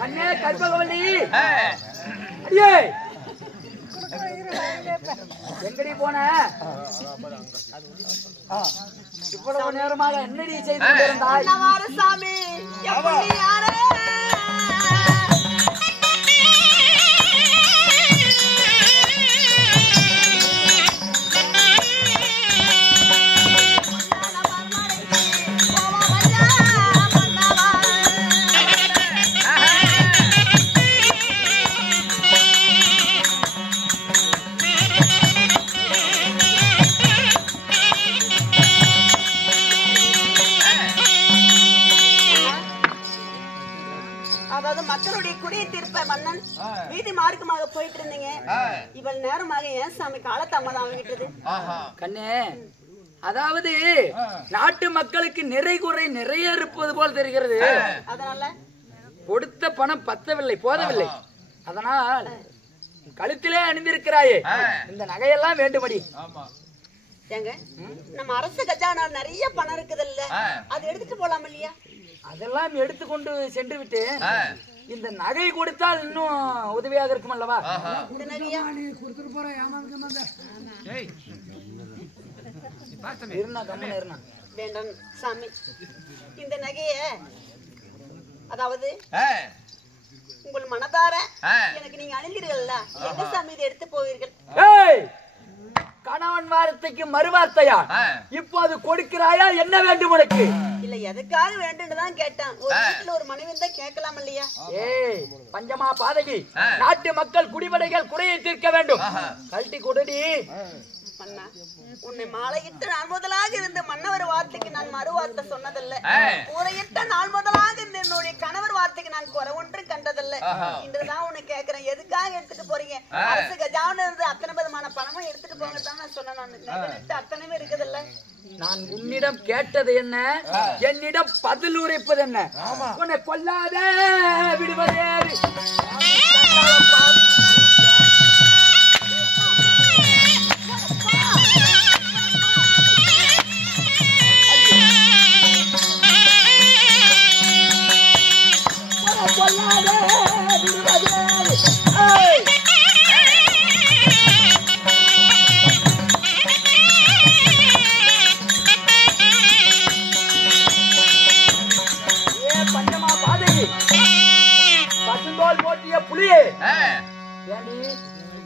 கண்ணே கற்பகவல்லி அடியே எங்கடி போன? இவ்வளவு நேரமாக என்னடி செய்து கொண்டிருந்தாய்? சாமி யாரு மக்களுடைய குடியை தீர்ப்ப மன்னன் வீதி மார்க்கமாக போயிட்டு இருந்தீங்க. இவள் நேரமாக ஏன் சாமி காலத்தாமதம் ஆகிட்டது? கண்ணே, அதாவது நாட்டு மக்களுக்கு நிறை குறை நிறைய இருப்பது போல் தெரிகிறது. அதனால கொடுத்த பணம் பத்தவில்லை, போதவில்லை. அதனால் கழுத்திலே அணிந்திருக்கிறாயே இந்த நகையெல்லாம் வேண்டுமடி. ஏங்க, நம்ம அரசு கஜானா நிறைய பணம் இருக்குது இல்ல, அது எடுத்துட்டு போலாம் இல்லையா? அதெல்லாம் எடுத்துக்கொண்டு சென்று விட்டு இந்த நகை கொடுத்தால் இன்னும் உதவியாக இருக்கும் அல்லவா? இந்த நகையா வேண்டாம் சாமி. இந்த நகைய அதாவது உங்கள் மனதார எனக்கு நீங்க அணிந்தீர்கள்ல, எந்த சாமி இதை எடுத்து போவீர்கள்? கணவன் வார்த்தைக்கு மறுவார்த்தையா? இப்போது கொடுக்கிறாயா? என்ன வேண்டும் உனக்கு? இல்ல, எதுக்காக வேண்டும் தான் கேட்டான். ஒரு வீட்டுல ஒரு மனைவி தான் கேட்கலாம் இல்லையா? ஏய் பஞ்சமா பாதகி, நாட்டு மக்கள் குடிமடைகள் குறையை தீர்க்க வேண்டும். கல்ட்டி கொடுடி. மன்னா, உன்னை மாலையிட்டு நாள் முதலாக இருந்த மன்னவர் வார்த்தைக்கு நான் மறு வார்த்தை சொன்னதில்லை. கூரையிட்ட நாள் முதலாக இருந்த என்னுடைய கணவர் வார்த்தைக்கு நான் குறை ஒன்று கண்டதில்லை. இன்றுதான் உன்னை கேட்கிறேன், எதுக்காக எடுத்துட்டு போறீங்க? அரசு கஜாவுல இருந்து அத்தனை விதமான பணமும் எடுத்துட்டு போங்க தான் நான் சொன்னேன். நான் அத்தனையுமே இருக்குதில்ல. நான் உன்னிடம் கேட்டது என்ன, என்னிடம் பதில் உரைப்பது என்ன? உன்னை கொல்லாத விடுவதே.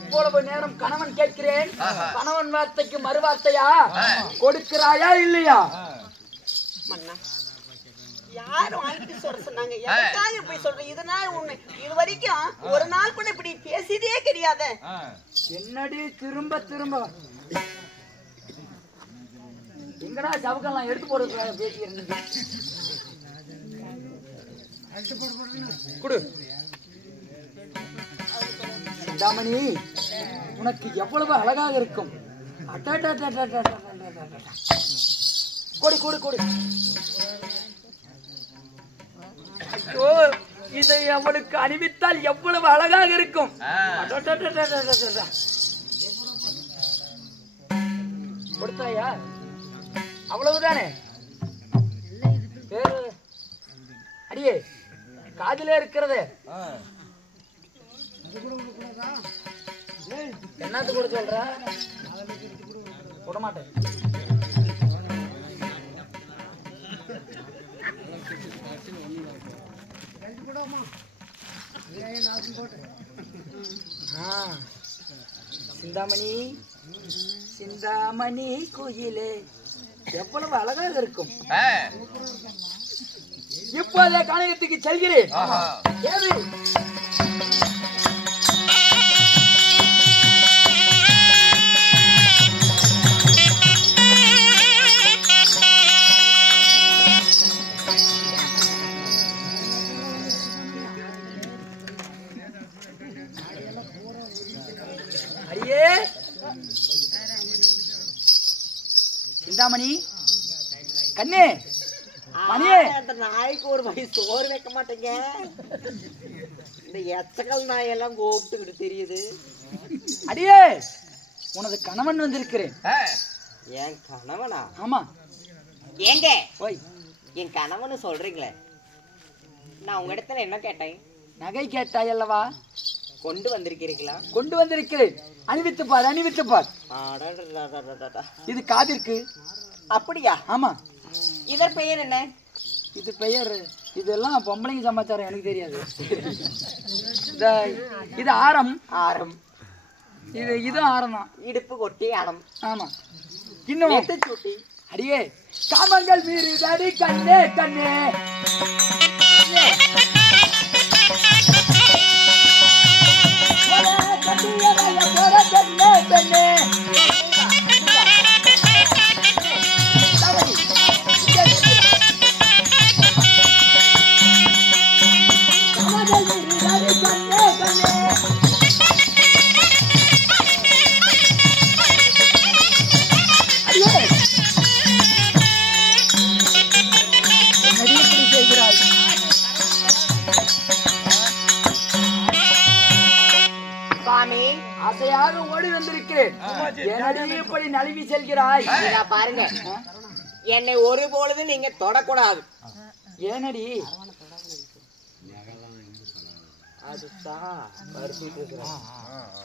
இவ்வளவு நேரம் கணவன் கேட்கிறேன், கணவன் வார்த்தைக்கு மறுவார்த்தையா? கொடுக்கிறாயா இல்லையா? மன்னா, யாரும் வாங்கிட்டு சொல்ற சொன்னாங்க, எதுக்காக போய் சொல்றேன்? இதனால உன்னை இது வரைக்கும் ஒரு நாள் கூட இப்படி பேசியதே கிடையாது. என்னடி திரும்ப திரும்ப எங்கடா சவுக்கெல்லாம் எடுத்து போடுற பேசிக்கிறேன். குடு சிந்தாமணி, உனக்கு எவ்வளவு அழகாக இருக்கும். கொடு கொடு கொடு. ஐயோ, இதை அவளுக்கு அணிவித்தால் எவ்வளவு அழகாக இருக்கும். கொடுத்தாயா? அவ்வளவுதானே? அடியே, காதிலே இருக்கிறது என்னத்து கூட சொல்ற? விட மாட்டேன். சிந்தாமணி, சிந்தாமணி குயிலே எவ்வளவு அழகாக இருக்கும். இப்போதே கனகத்துக்கு செல்கிறேன். அடியே சிந்தாமணி, கண்ணே, மணியே, நாய்க்கு ஒரு வயசு சோறு வைக்க மாட்டேங்க. இந்த எச்சக்கல் நாயெல்லாம் கூப்பிட்டுக்கிட்டு தெரியுது. அடியே, உனது கணவன் வந்திருக்கிறேன். என் கணவனா? ஆமா. ஏங்க ஓய், என் கணவன் சொல்றீங்களே, நான் உங்க இடத்துல என்ன கேட்டேன்? நகை கேட்டாய் அல்லவா? கொண்டு வந்திருக்கிறீர்களா? கொண்டு வந்திருக்கிறேன். அணிவித்து பார், அணிவித்து பார். இது காதிற்கு. அப்படியா? ஆமா. இதன் பெயர் என்ன? இது பெயர், இதெல்லாம் பொம்பளைங்க சமாச்சாரம், எனக்கு தெரியாது. இது ஆரம். ஆரம். இதுவும் ஆரம் தான். இடுப்பு கொட்டி ஆரம். ஆமா. இன்னும் சுட்டி. அடியே காமங்கள் மீறி கண்ணே கண்ணே ஆசையாக ஓடி வந்திருக்கிறேன். எப்படி நழுவி செல்கிறாய்? பாருங்க, என்னை ஒரு பொழுது நீங்க தொடக்கூடாது. ஏனடி?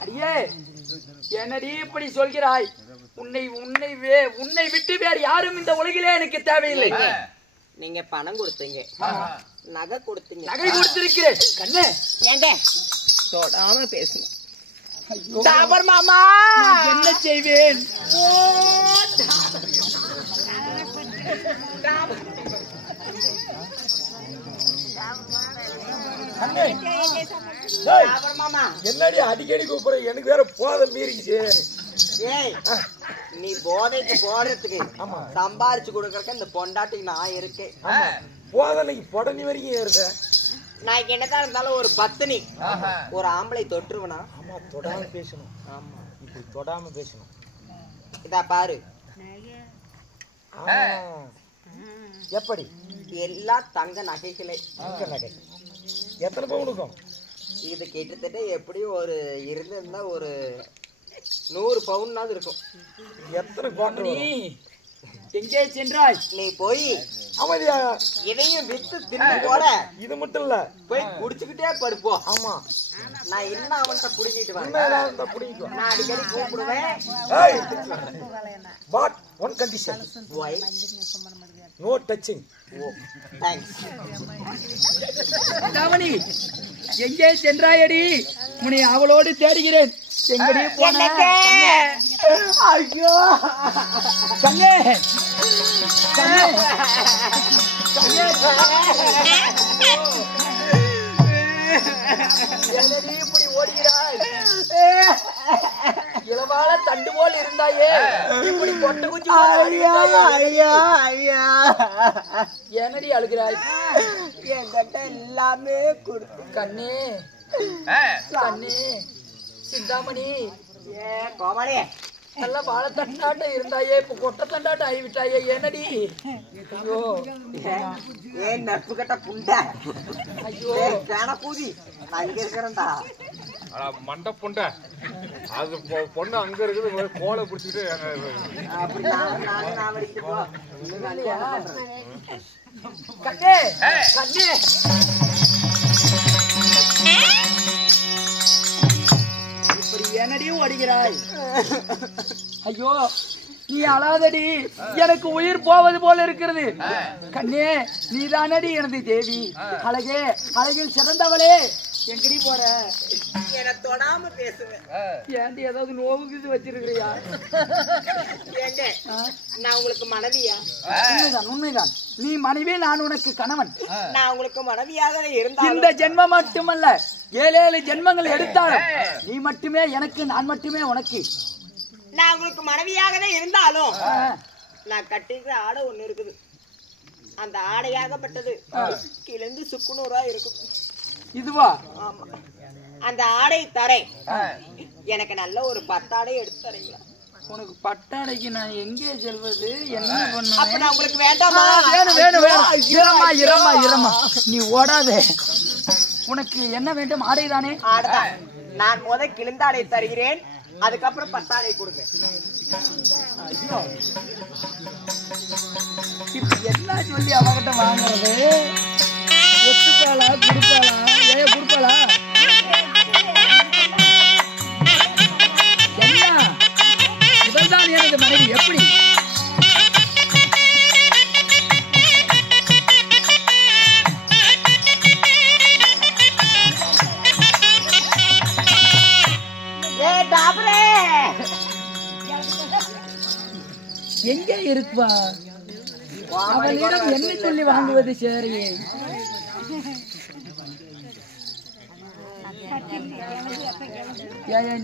அடியே என்னடி இப்படி சொல்கிறாய்? உன்னை விட்டு வேறு யாரும் இந்த உலகிலே எனக்கு தேவையில்லை. நீங்க பணம் கொடுத்தீங்க, நகை கொடுத்தீங்க. நகை கொடுத்திருக்கிறேன். கண்ணே ஏங்க தொடாம பேசுங்க. மாமா என்ன செய்வேன்? என்னடி அடிக்கடி கூப்பிட? எனக்கு வேற போதை மீறிச்சு. ஏய், நீ போதைக்கு போடுறதுக்கு சம்பாரிச்சு கொடுக்கறதுக்கு இந்த பொண்டாட்டிக்கு நான் இருக்கேன். போதைக்கு பொடனி வரைக்கும் ஏறுத. நான் என்னதான் இருந்தாலும் ஒரு பத்தினி, ஒரு ஆம்பளை தொற்றுவனா? ஆமா, தொடாம பேசணும். ஆமா, இப்படி தொடாம பேசணும். இதா பாரு. எப்படி? எல்லா தங்க நகைகளே. தங்க நகை எத்தனை பவுனுக்கும்? இது கிட்டத்தட்ட எப்படியும் ஒரு இருந்திருந்தா ஒரு 100 பவுன்னாவது இருக்கும். எத்தனை கோட்டை? எங்கே சென்றாய்? நீ போய் அவதியா இதையும் வித்து தின்னு போட. இது மட்டும் இல்ல, போய் குடிச்சுக்கிட்டே படுப்போம். ஆமா, நான் என்ன அவன்கிட்ட புடிக்கிட்டு வரேன். நான் அடிக்கடி கூப்பிடுவேன். But one condition. Why? No touching. Oh, thanks. தவணி எங்கே சென்றாயடி? உன்னை அவளோடு தேடுகிறேன். எங்கடி போன? ஐயோ கண்ணே கண்ணே என்னடி இப்படி ஓடுகிறாய்? இளவால தண்டு போல் இருந்தாயே, இப்படி பொட்டு குச்சி என்னடி அழுகிறாய்? என்கிட்ட எல்லாமே கொடுத்து. கண்ணே கண்ணே சிந்தாமணி, கோமளி, நல்ல வாழை தண்டாட்ட இருந்தாயே, இப்ப கொட்டை தண்டாட்ட ஆகிவிட்டாயே, என்னடி? ஐயோ, ஏன் நட்பு கட்ட புண்டை? ஐயோ பூதி, நான் இங்க இருக்கிறேன்டா. மண்ட பொண்டை அது பொண்ணு அங்க இருக்குது, கோலை பிடிச்சிட்டு அப்படி நான் வடிக்கிட்டு போ. கண்ணே கண்ணே இப்படி என்னடி ஓடுகிறாய்? ஐயோ நீ அழாதடி, எனக்கு உயிர் போவது போல இருக்கிறது. கண்ணே நீதானடி எனது தேவி, அழகே அழகில் சிறந்தவளே, எங்கடி போற? என்ன தொடாம பேசுங்க. ஏன்டி ஏதாவது நோவுக்கு வச்சிருக்கிறியா? ஏங்க நான் உங்களுக்கு மனைவியா? உண்மைதான் உண்மைதான், நீ மனைவி, நான் உனக்கு கணவன். நான் உங்களுக்கு மனைவியாக இருந்தாலும் இந்த ஜென்மம் மட்டுமல்ல, 7 ஜென்மங்கள் எடுத்தாலும் நீ மட்டுமே எனக்கு, நான் மட்டுமே உனக்கு. நான் உங்களுக்கு மனைவியாக இருந்தாலும் நான் கட்டிக்கிற ஆடை ஒண்ணு இருக்குது. அந்த ஆடையாகப்பட்டது கிழந்து சுக்குநூறா இருக்கும். இதுவா? ஆமா, அந்த ஆடை தரேன். எனக்கு நல்ல ஒரு 10 ஆடை எடுத்து தரீங்களா? உனக்கு பட்டாடைக்கு நான் எங்கே செல்வது? என்ன பண்ண? அப்ப நான் உங்களுக்கு வேண்டாமா? வேணும் வேணும் வேணும். இரமா இரமா இரமா, நீ ஓடாதே. உனக்கு என்ன வேண்டும்? ஆடைதானே? ஆடைதான். நான் முத கிழிந்தாடை தருகிறேன், அதுக்கப்புறம் 10 ஆடை கொடுங்க. ஐயோ, இப்ப என்ன சொல்லி அவகிட்ட வாங்குறது? ஒத்துப்பாளா கொடுப்பாளா? கொடுப்பாளா? எங்கே இருக்குவா? அவளிடம் என்ன சொல்லி வாங்குவது? சரி,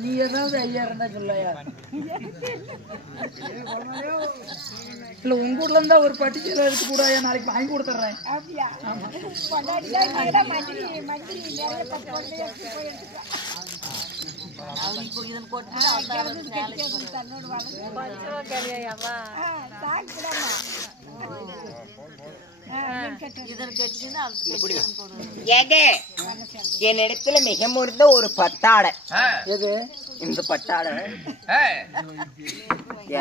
நீ ஏதாவது ஐயா இருந்தா சொல்லையா? இல்ல உங்க ஊர்ல இருந்தா ஒரு பட்டி சீலை எடுத்து கூட நாளைக்கு வாங்கி கொடுத்துறேன். என்னிடத்துல மிக முடிந்த ஒரு பட்டாடை. எது இந்த பட்டாடை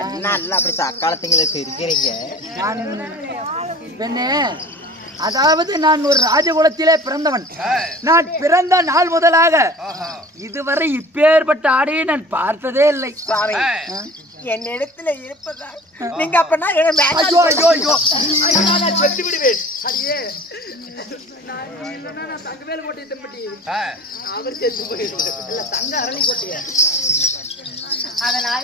என்ன அல்ல அப்படி சக்காலத்துங்களை சிரிக்கிறீங்க? பெண்ணே, அதாவது நான் ஒரு ராஜகுலத்திலே பிறந்தவன். நான் பிறந்த நாள் முதலாக இதுவரை இப்பேற்பட்ட ஆடையை நான் பார்த்ததே இல்லை. என்னிடத்துல இருப்பதா நீங்க அப்பனா செத்து விடுவேன். அடியே, நான் தங்க மேல கோட்டை தம்பட்டி அவர் செத்து போயிடுவார். இல்ல தங்க அரளி கோட்டைய. அதனால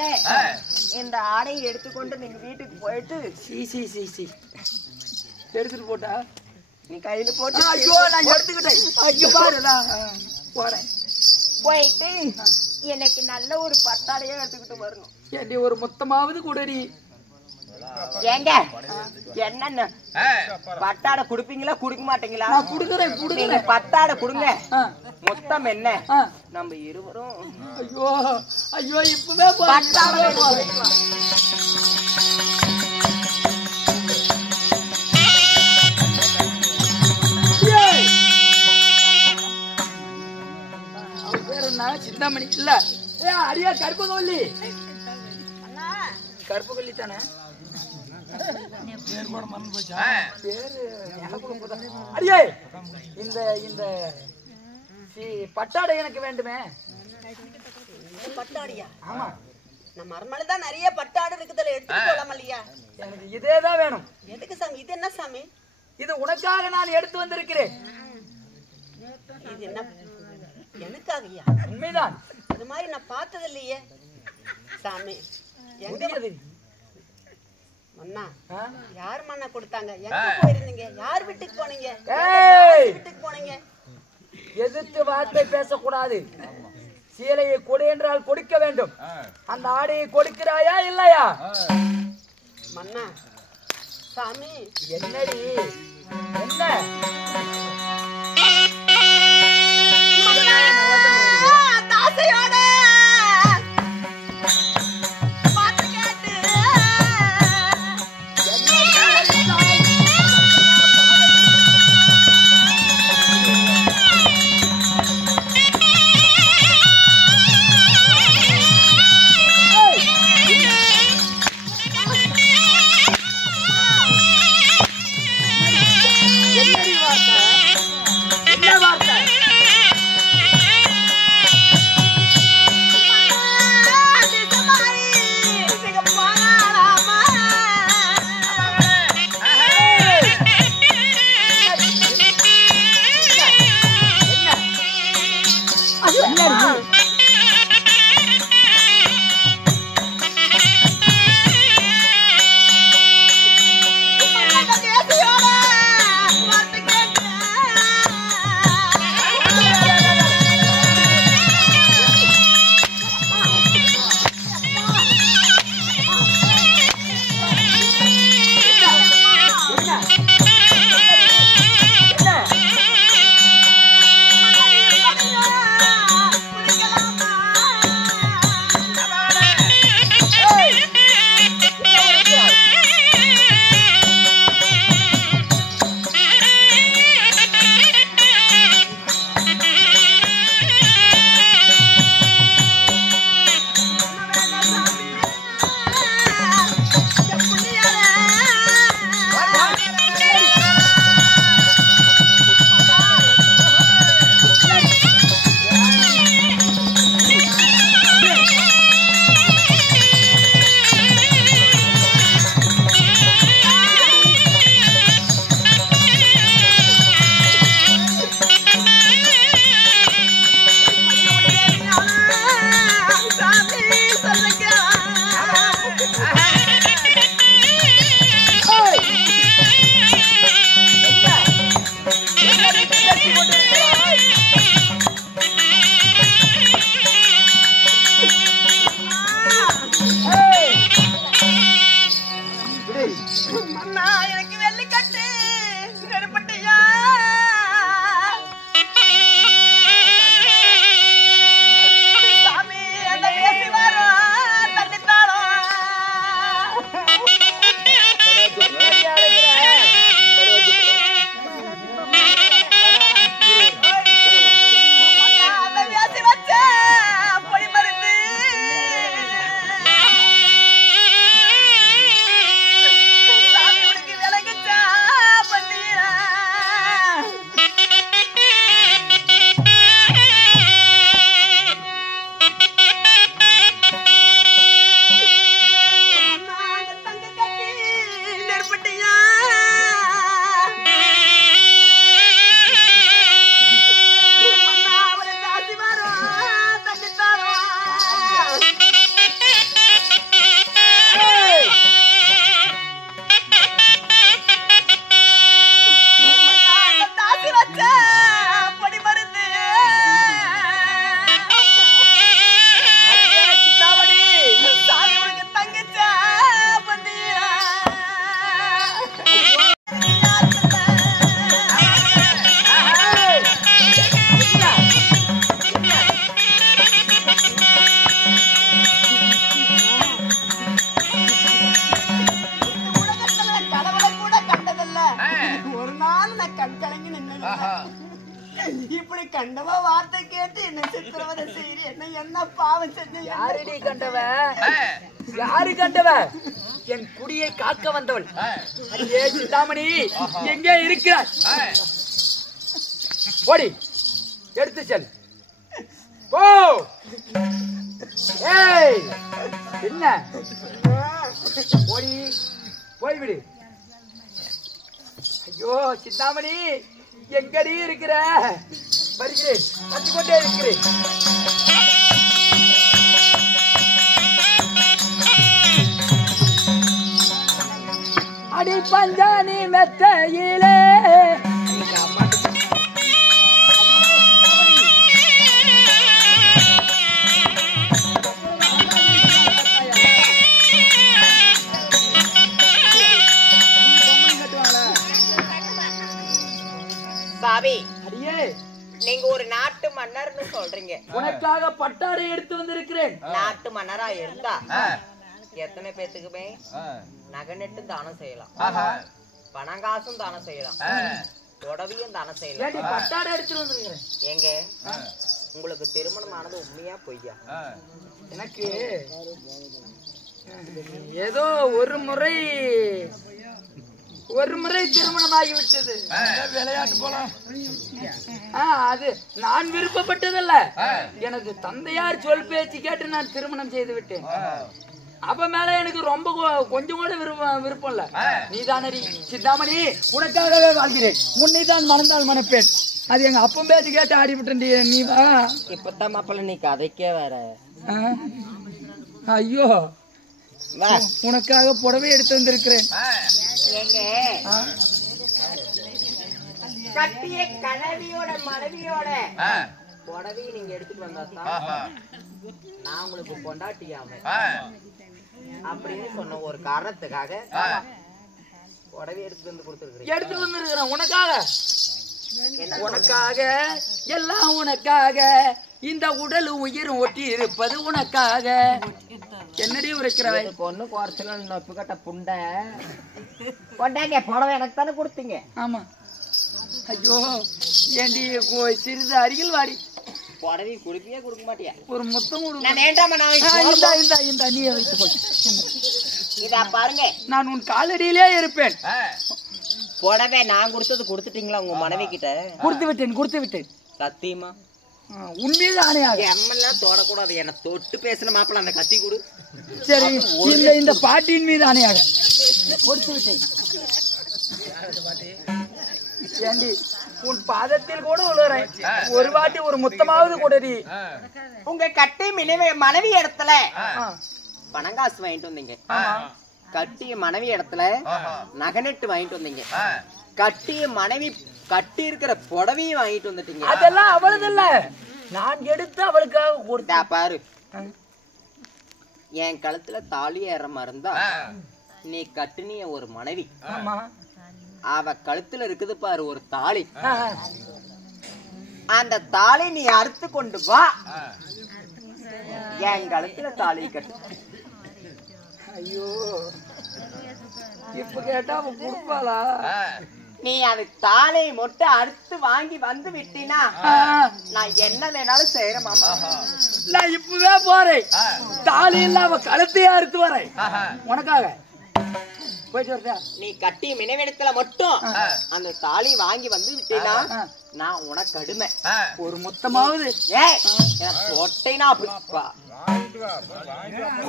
இந்த ஆடையை எடுத்துக்கொண்டு நீங்க வீட்டுக்கு போயிட்டு சி எடுத்துட்டு போட்டா நீ கையில போட்டு ஐயோ நான் எடுத்துக்கிட்டேன். ஐயோ பாரு நான் போறேன். போயிட்டு எனக்கு நல்ல ஒரு பட்டாடையா எடுத்துக்கிட்டு வரணும். ஏண்டி ஒரு மொத்தமாவது கூடடி. ஏங்க என்னன்னு பட்டாடை குடுப்பீங்களா குடுக்க மாட்டீங்களா? நான் குடுக்குறேன். நீங்க பட்டாடை குடுங்க. மொத்தம் என்ன நம்ம இருவரும் ஐயோ ஐயோ இப்பவே பட்டாடை சிந்தாமணி இல்ல அடியா கருப்புகொல்லி. கருப்புகொல்லி தானே அடியே. இந்த இந்த பட்டாடை எனக்கு வேண்டுமே. பட்டாடியா? ஆமா, நம்ம மரமலைதான் நிறைய பட்டாடு இருக்குதுல, எடுத்துட்டு போலாம் இல்லையா? எனக்கு இதேதான் வேணும். எதுக்கு சாமி? இது என்ன சாமி? இது உனக்காக நான் எடுத்து வந்திருக்கிறேன். இது என்ன எனக்காகயா? உண்மைதான். அது மாதிரி நான் பார்த்தது இல்லையே சாமி. எங்க மன்னா யார் மன்னா கொடுத்தாங்க? எங்க போயிருந்தீங்க? யார் வீட்டுக்கு போனீங்க? வீட்டுக்கு போனீங்க? எதிர்த்து வார்த்தை பேசக்கூடாது. சீலையை கொடு என்றால் கொடுக்க வேண்டும். அந்த ஆடையை கொடுக்கிறாயா இல்லையா? மன்னா சாமி என்னடி என்ன தாசையோட பாட்டு கேட்டு இப்படி கண்டவா வார்த்தை கேட்டு என்ன சித்திரவதை செய்யறீ? என்ன பாவம் செஞ்ச? யாரடி கண்டவ? யாரு கண்டவ? என் குடியை காக்க வந்தவள். அடியே சிந்தாமணி, எங்கே இருக்கிறாய்? ஓடி எடுத்து செல். போ. ஏய், என்ன ஓடி போய்விடு. ஐயோ சிந்தாமணி, எங்கடி இருக்கிற? வருகிறேன், கற்றுக்கொண்டே இருக்கிறேன். அடி பஞ்சானி மெத்தையிலே சாவி, அடியே நீங்க ஒரு நாட்டு மன்னர்னு சொல்றீங்க. உனக்காக பட்டாடை எடுத்து வந்திருக்கிறேன். நாட்டு மன்னரா இருந்தா எத்தனை பேத்துக்குமே நகை நெட்டு தானம் செய்யலாம், பணங்காசும் தானம் செய்யலாம், உடவையும் தானம் செய்யலாம். ஏடி பட்டாடை எடுத்து வந்திருக்கிறேன். ஏங்க, உங்களுக்கு திருமணமானது உண்மையா பொய்யா? எனக்கு ஏதோ ஒரு முறை திருமணமாகிவிட்டது. விளையாட்டு போலாம். அது நான் விருப்பப்பட்டதல்ல. எனது தந்தையார் சொல் பேச்சு கேட்டு நான் திருமணம் செய்து விட்டேன். அப்ப மேல எனக்கு ரொம்ப கொஞ்சம் கூட விருப்பம் இல்ல. நீதானடி சிந்தாமணி, உனக்காகவே வாழ்கிறேன். உன்னை தான் மணந்தால் மணப்பேன். அது எங்க அப்பன் பேச்சு கேட்டு ஆடி விட்டேன். நீ வா. இப்பதான் மாப்பிள்ள நீ கதைக்கே வேற. ஐயோ, உனக்காக புடவை எடுத்து வந்திருக்கிறேன். கட்டிய கனவியோட மனைவியோட புடவையை நீங்க எடுத்துட்டு வந்தா நான் உங்களுக்கு கொண்டாட்டியாம அப்படின்னு சொன்ன ஒரு காரணத்துக்காக புடவை எடுத்துட்டு வந்து கொடுத்துருக்கேன். எடுத்துட்டு வந்திருக்கிறேன் உனக்காக எல்லாம் உனக்காக. இந்த உடல் உயிரும் ஒட்டி இருப்பது உனக்காக. என்னடி உரைக்கிறவை? பொண்ணு குறைச்சல நொப்பு கட்ட புண்டை கொண்டாங்க புடவை எனக்கு தானே கொடுத்தீங்க. ஆமா. ஐயோ ஏண்டி சிறிது அருகில் வாடி. புடவை குடுப்பியா கொடுக்க மாட்டியா? ஒரு முத்தம் இந்த நீயை வைத்து போய் இதா பாருங்க, நான் உன் காலடியிலே இருப்பேன். புடவை நான் கொடுத்தது கொடுத்துட்டீங்களா உங்க மனைவி கிட்ட? கொடுத்து விட்டேன். சத்தியமா? உண்மையில ஆணையாக எம்மெல்லாம் தொடக்கூடாது. என்ன தொட்டு பேசின மாப்பிள்ள அந்த கத்தி கொடு. சரி, இந்த பாட்டியின் மீது ஆணையாக கொடுத்து விட்டேன். ஏண்டி உன் பாதத்தில் கூட விழுறேன். ஒரு வாட்டி ஒரு முத்தமாவது கூடடி. உங்க கட்டி மனைவி இடத்துல பணங்காசு வாங்கிட்டு வந்தீங்க. கட்டிய மனைவி இடத்துல நகநெட்டு வாங்கிட்டு வந்தீங்க. கட்டிய மனைவி கட்டி இருக்கிற புடவையும் வாங்கிட்டு வந்துட்டீங்க. அதெல்லாம் அவளது இல்ல, நான் எடுத்து அவளுக்காக கொடுத்தா. பாரு, என் கழுத்துல தாலி ஏற மருந்தா நீ கட்டுனிய ஒரு மனைவி. அவ கழுத்துல இருக்குது பாரு ஒரு தாலி. அந்த தாலி நீ அறுத்து கொண்டு வா, என் கழுத்துல தாலி கட்டு. ஐயோ, இப்ப கேட்டா அவன் கொடுப்பாளா? நீ அது தாலியை மட்டும் அறுத்து வாங்கி வந்து விட்டினா நான் என்ன வேணாலும் செய்யறேன் மாமா. நான் இப்பவே போறேன். தாலி இல்ல அவ கழுத்தையே அறுத்து வரேன் உனக்காக. போயிட்டு வரா. நீ கட்டி மினவெடுத்துல மட்டும் அந்த தாலி வாங்கி வந்து விட்டினா நான் உனக்கு அடிமை. ஒரு மொத்தமாவது போட்டேனா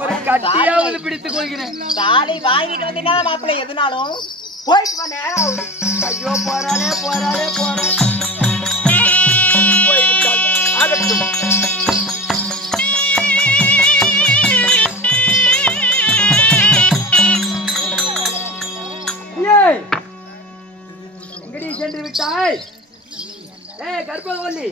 ஒரு கட்டியாவது பிடித்துக் கொள்கிறேன். தாலி வாங்கிட்டு வந்தீங்கன்னா மாப்பிள்ளை எதுனாலும் போயிட்டு வா. நேரம் ஐயோ, போறாளே ஆகட்டும். எங்கடி சென்று விட்டாய்? கற்பகவல்லி,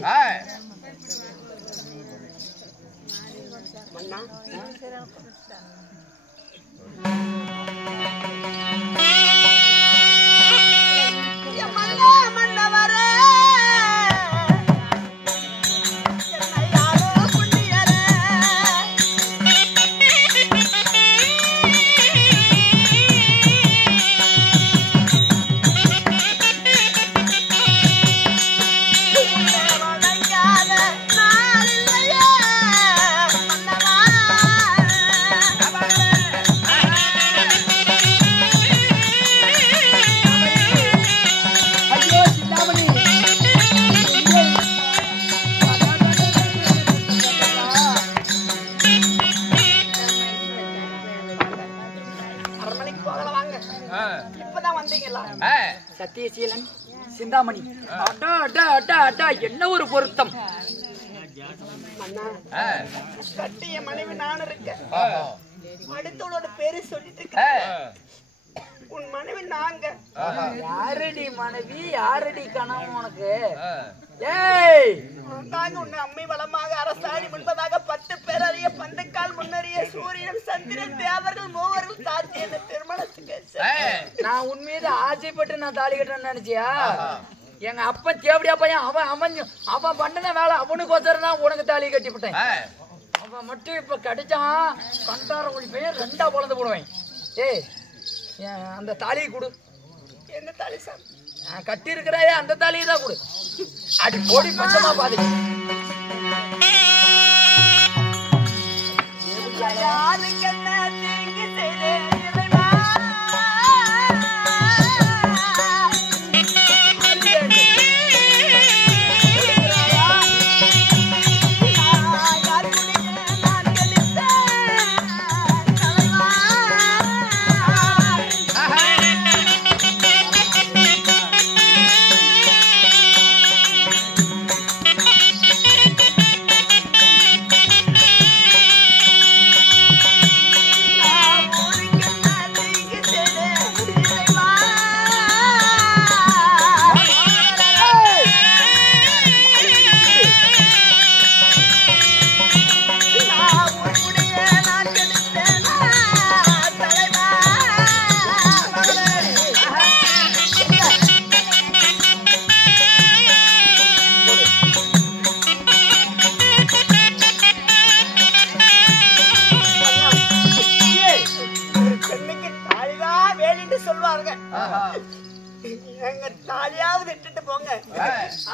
சத்தியசீலன் சிந்தாமணி. அடா அடா அடா அடா, என்ன ஒரு பொருத்தம். மன்னா, கட்டிய மனைவி நான் இருக்கேன். அடுத்தவளோட பேரு சொல்லிட்டு இருக்கேன். உன் மனைவி நாங்க. யாரடி மனைவி, யாரடி கணவன் உனக்கு? ஏய், நாங்க உன்னை அம்மை வளமாக அரசாணி முன்பதாக 10 பேர் அறிய 10 கால் முன்னறிய சூரியன் சந்திரன் தேவர்கள் மூவர்கள் சாட்சி என்ன திருமணத்துக்கு. நான் உன் மீது ஆசைப்பட்டு நான் தாலி கட்டுறேன்னு நினைச்சியா? எங்க அப்பன் தேவடியா பையன், அவன் பண்ணன வேலை அவனுக்கு ஒருத்தர் தான் உனக்கு தாலி கட்டிவிட்டேன். அவன் மட்டும் இப்ப கடிச்சான் கண்டார ஒளி பையன் 2ஆ பொழந்து போடுவேன். ஏய், அந்த தாலியை கொடு. என்ன தாலி சார்? நான் கட்டி இருக்கிறாயே அந்த தாலியை தான் கொடு. அடி போடி பச்சமா பாதி. யாருக்கு என்ன தீங்கு செய்தேன் இறைவா?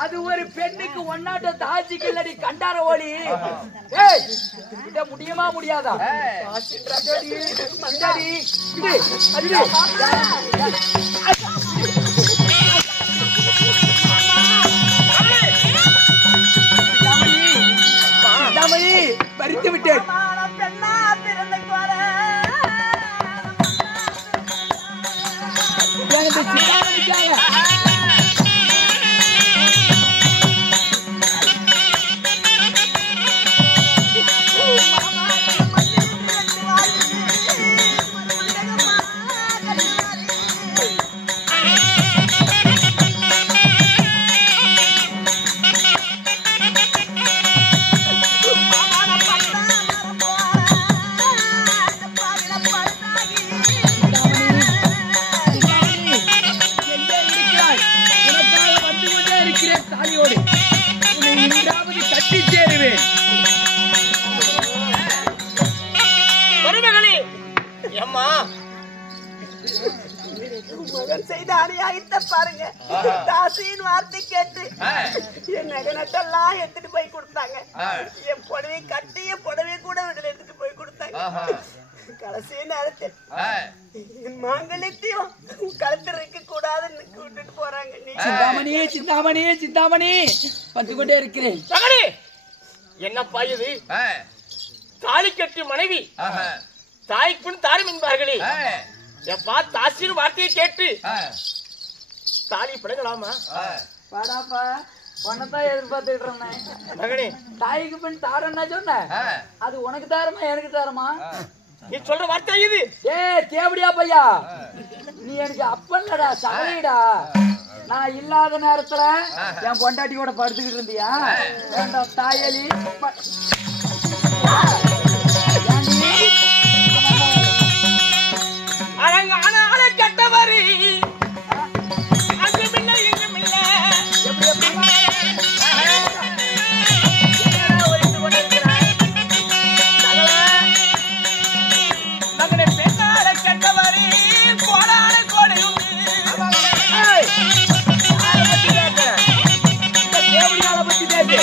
அது ஒரு பெண்ணுக்கு ஒன்னாட்ட தாஜிக்கல்லடி கண்டார ஓலி. ஏய், இத முடியுமா முடியாதா? பறித்து விட்டேன். மகன் செய்த அநியாயத்தை பாருங்க. தாசியின் வார்த்தை கேட்டு என் நகனத்தெல்லாம் எடுத்துட்டு போய் கொடுத்தாங்க. என் புடவை கட்டிய புடவை கூட எடுத்துட்டு போய் கொடுத்தாங்க. கடைசி நேரத்தில் என் மாங்கல்யத்தையும் கழுத்துல இருக்க கூடாதுன்னு விட்டுட்டு போறாங்க. சிந்தாமணி சிந்தாமணி சிந்தாமணி வந்து கொண்டே இருக்கிறேன். என்னப்பா இது? தாலி கட்டி மனைவி தாய்க்குன்னு தாரும் என்பார்களே. எப்பா தாசின் வார்த்தையை கேட்டு தாலி படங்களாமா? வாடாப்பா, உன்னதான் எதிர்பார்த்துட்டு இருந்தேன். மகனே, தாய்க்கு பெண் தாரன்னா சொன்ன, அது உனக்கு தாரமா எனக்கு தாரமா? நீ சொல்ற வார்த்தை இது? ஏ தேவடியா பையா, நீ எனக்கு அப்பன்லடா, சகலைடா. நான் இல்லாத நேரத்துல என் பொண்டாட்டி கூட படுத்துக்கிட்டு இருந்தியா? வேண்டாம் தாயலி. அழகான ஆளை கட்டவரி அங்கும் இல்லை இங்கும் இல்லை. மகனை பெண்ணால கட்டவரி கோடான கோடையும் தேவடியால பத்தி பேசு.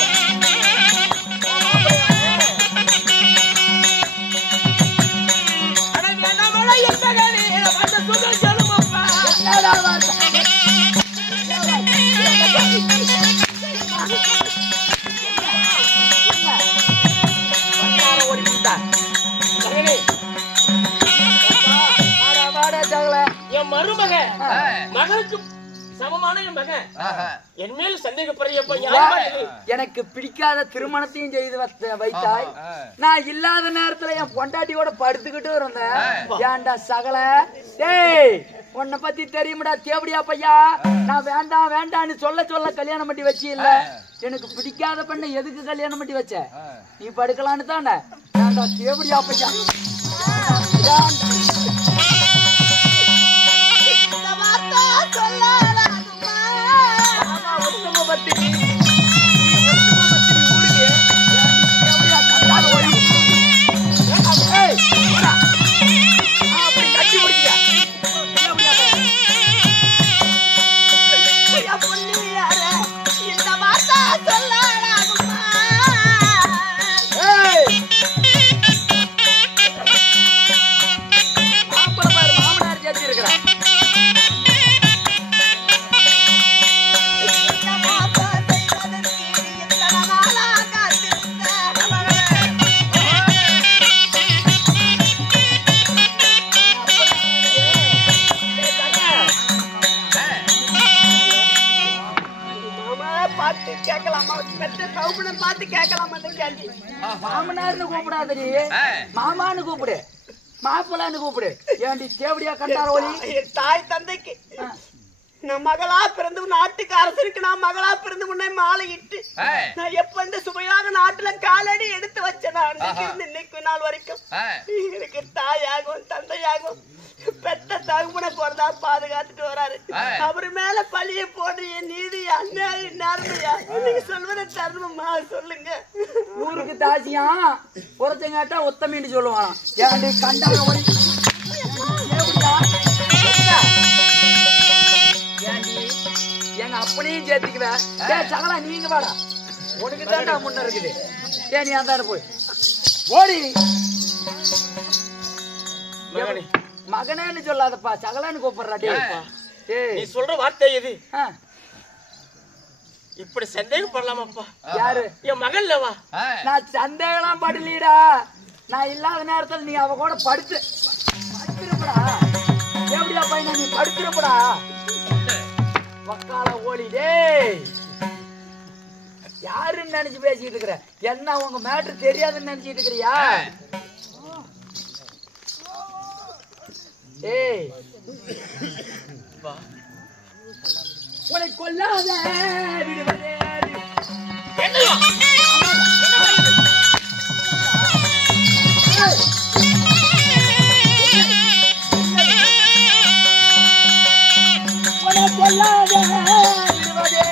என் மருமக மகளுக்கு சமமான என் மகன் என் மேல் சந்தேகப்படுறியப்பா நியாயமா இது? எனக்கு பிடிக்காத திருமணத்தையும் செய்து வைத்தாய். நான் இல்லாத நேரத்துல என் பொண்டாட்டியோட படுத்துக்கிட்டு இருந்தேன். ஏன்டா சகல டேய் உன்னை பத்தி தெரியுமாடா தேவடியா பையா? நான் வேண்டாம் வேண்டான்னு சொல்ல கல்யாணம் பண்ணி வச்சு இல்ல. எனக்கு பிடிக்காத பெண்ணை எதுக்கு கல்யாணம் பண்ணி வச்ச? நீ படுக்கலான்னு தானே? ஏன்டா தேவடியா பையா? மாமனார்னு கூப்பிடாதடி, மாமான்னு கூப்பிடு, மாப்பிள்ளைன்னு கூப்பிடு. ஏன்டி தேவடியா கண்டார ஒலி? என் தாய் தந்தைக்கு நான் மகளா பிறந்து நாட்டுக்கு அரசருக்கு நான் மகளா பிறந்து முன்னே மாலையிட்டு நான் எப்ப இந்த சுமையாக நாட்டுல காலடி எடுத்து வச்சேன். இன்னைக்கு நாள் வரைக்கும் எனக்கு தாயாகவும் தந்தையாகவும் பெத்த தகுமுனை போறதா பாதுகாத்துட்டு வராரு. அவரு மேல பழிய போடுறிய நீதி அநியாயம் நேர்மையா? நீங்க சொல்வதை தர்மமா சொல்லுங்க. ஊருக்கு தாசியா புறத்தங்காட்டா உத்தமின்னு சொல்லுவானா? ஏன்டி கண்டார ஒலி? எங்க அப்பனையும் சேர்த்துக்குவேன். சகலா நீங்க வாடா, உனக்கு தாண்டா முன்ன இருக்குது. நீ அந்த போய் ஓடி. மகனேன்னு சொல்லாதப்பா, சகலான்னு கூப்பிடுறா. நீ சொல்ற வார்த்தை இது இப்படி சந்தேகப்படலாமாப்பா? யாரு? என் மகன்லவா? நான் சந்தேகம் படலீடா. நான் இல்லாத நேரத்தில் நீ அவ கூட படுத்துருப்படா. எப்படியா பையன் நீ படுத்துருப்படா? வக்கால ஓடிடே. யாருன்னு நினைச்சு பேசிட்டு இருக்கிற? என்ன உங்க மேட்ரு தெரியாதுன்னு நினைச்சிட்டு இருக்கிறியா? ஏய் உன்னை கொல்லாத விடுவதே. உன்னை கொல்லாத விடுவதே.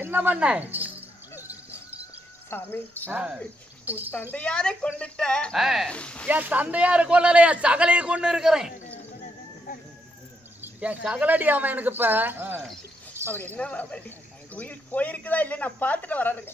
என்ன பண்ண சாமி? உன் தந்தையாரை கொண்டுட்ட. என் தந்தையாரு கொள்ளல, என் சகலையை கொண்டு இருக்கிறேன். என் சகலடி அவன் எனக்கு இப்ப. அவர் என்ன உயிர் போயிருக்குதா இல்ல நான் பாத்துட்டு வர்றேங்க.